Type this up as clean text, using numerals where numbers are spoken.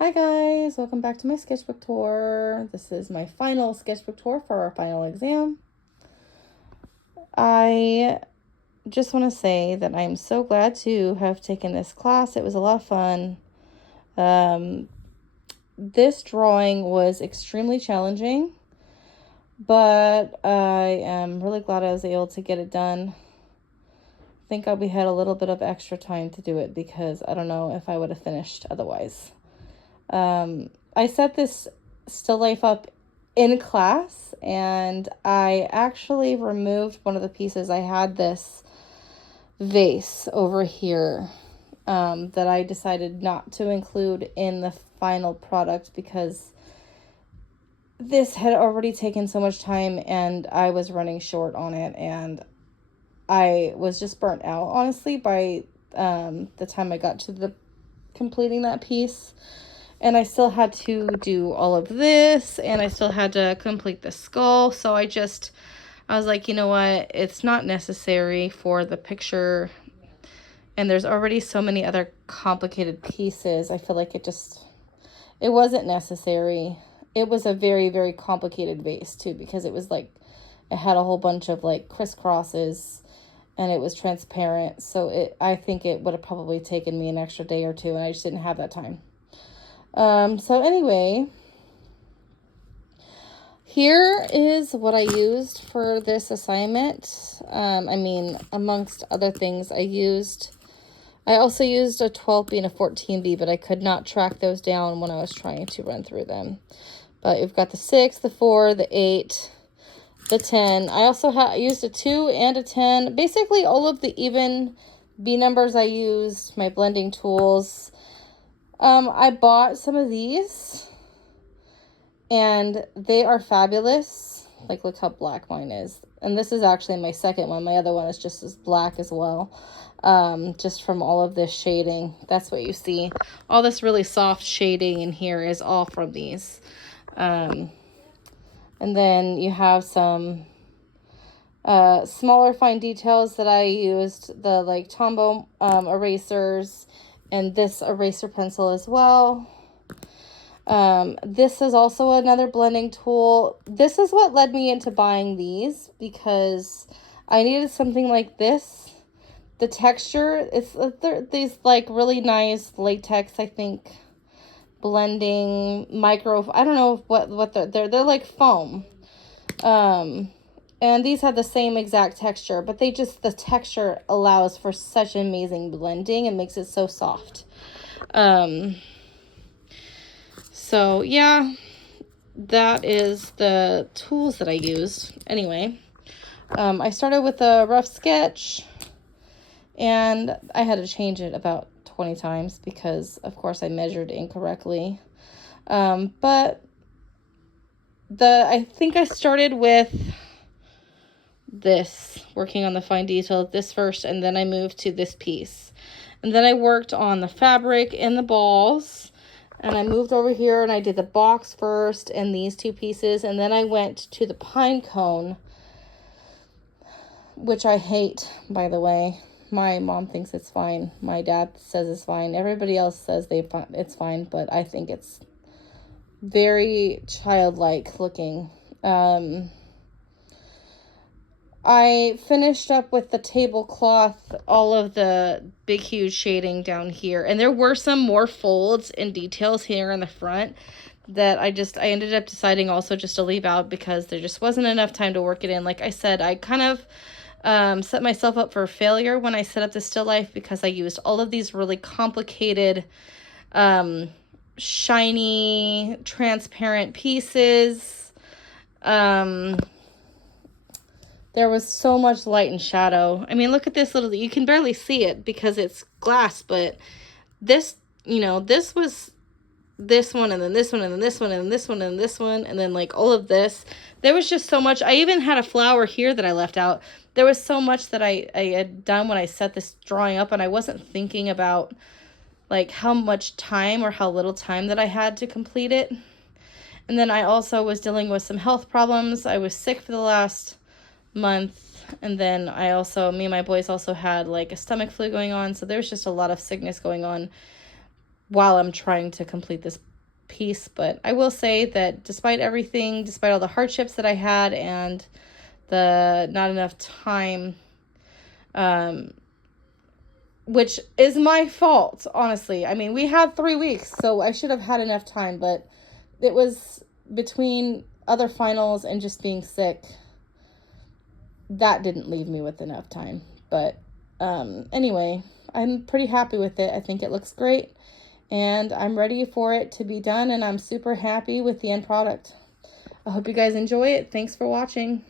Hi guys, welcome back to my sketchbook tour. This is my final sketchbook tour for our final exam. I just want to say that I'm so glad to have taken this class. It was a lot of fun. This drawing was extremely challenging, but I am really glad I was able to get it done. I think we had a little bit of extra time to do it because I don't know if I would have finished otherwise. I set this still life up in class, and I actually removed one of the pieces. I had this vase over here that I decided not to include in the final product because this had already taken so much time and I was running short on it, and I was just burnt out, honestly, by the time I got to the completing that piece. And I still had to do all of this, and I still had to complete the skull. So I was like, you know what? It's not necessary for the picture. And there's already so many other complicated pieces. I feel like it wasn't necessary. It was a very, very complicated vase too, because it had a whole bunch of like crisscrosses and it was transparent. So I think it would have probably taken me an extra day or two, and I just didn't have that time. So anyway, here is what I used for this assignment. Amongst other things, I also used a 12B and a 14B, but I could not track those down when I was trying to run through them. But you've got the 6, the 4, the 8, the 10. I also used a 2 and a 10. Basically, all of the even B numbers I used, my blending tools. I bought some of these, and they are fabulous. Like, look how black mine is. And this is actually my second one. My other one is just as black as well. Just from all of this shading. That's what you see. All this really soft shading in here is all from these. And then you have some smaller fine details that I used. The like Tombow erasers, and this eraser pencil as well. This is also another blending tool. This is what led me into buying these, because I needed something like this. The texture, these like really nice latex, I think, blending micro, I don't know what they're like foam. And these have the same exact texture, but the texture allows for such amazing blending and makes it so soft. So yeah, that is the tools that I used. Anyway, I started with a rough sketch, and I had to change it about 20 times because, of course, I measured incorrectly. But I think I started with this, working on the fine detail of this first, and then I moved to this piece. And then I worked on the fabric and the balls, and I moved over here and I did the box first and these two pieces, and then I went to the pine cone, which I hate, by the way. My mom thinks it's fine. My dad says it's fine. Everybody else says it's fine, but I think it's very childlike looking. I finished up with the tablecloth, all of the big, huge shading down here. And there were some more folds and details here in the front that I ended up deciding also just to leave out because there just wasn't enough time to work it in. Like I said, I kind of set myself up for failure when I set up the still life because I used all of these really complicated, shiny, transparent pieces. There was so much light and shadow. I mean, look at this you can barely see it because it's glass, but this, this was this one, and then this one, and then this one, and then this one, and this one, and then like all of this. There was just so much. I even had a flower here that I left out. There was so much that I had done when I set this drawing up, and I wasn't thinking about like how much time or how little time that I had to complete it. And then I also was dealing with some health problems. I was sick for the last month, and then me and my boys also had like a stomach flu going on, so there's just a lot of sickness going on while I'm trying to complete this piece. But I will say that despite everything, despite all the hardships that I had and the not enough time, which is my fault, honestly. I mean, we had 3 weeks, so I should have had enough time, but it was between other finals and just being sick. That didn't leave me with enough time. But anyway, I'm pretty happy with it. I think it looks great, and I'm ready for it to be done, and I'm super happy with the end product. I hope you guys enjoy it. Thanks for watching.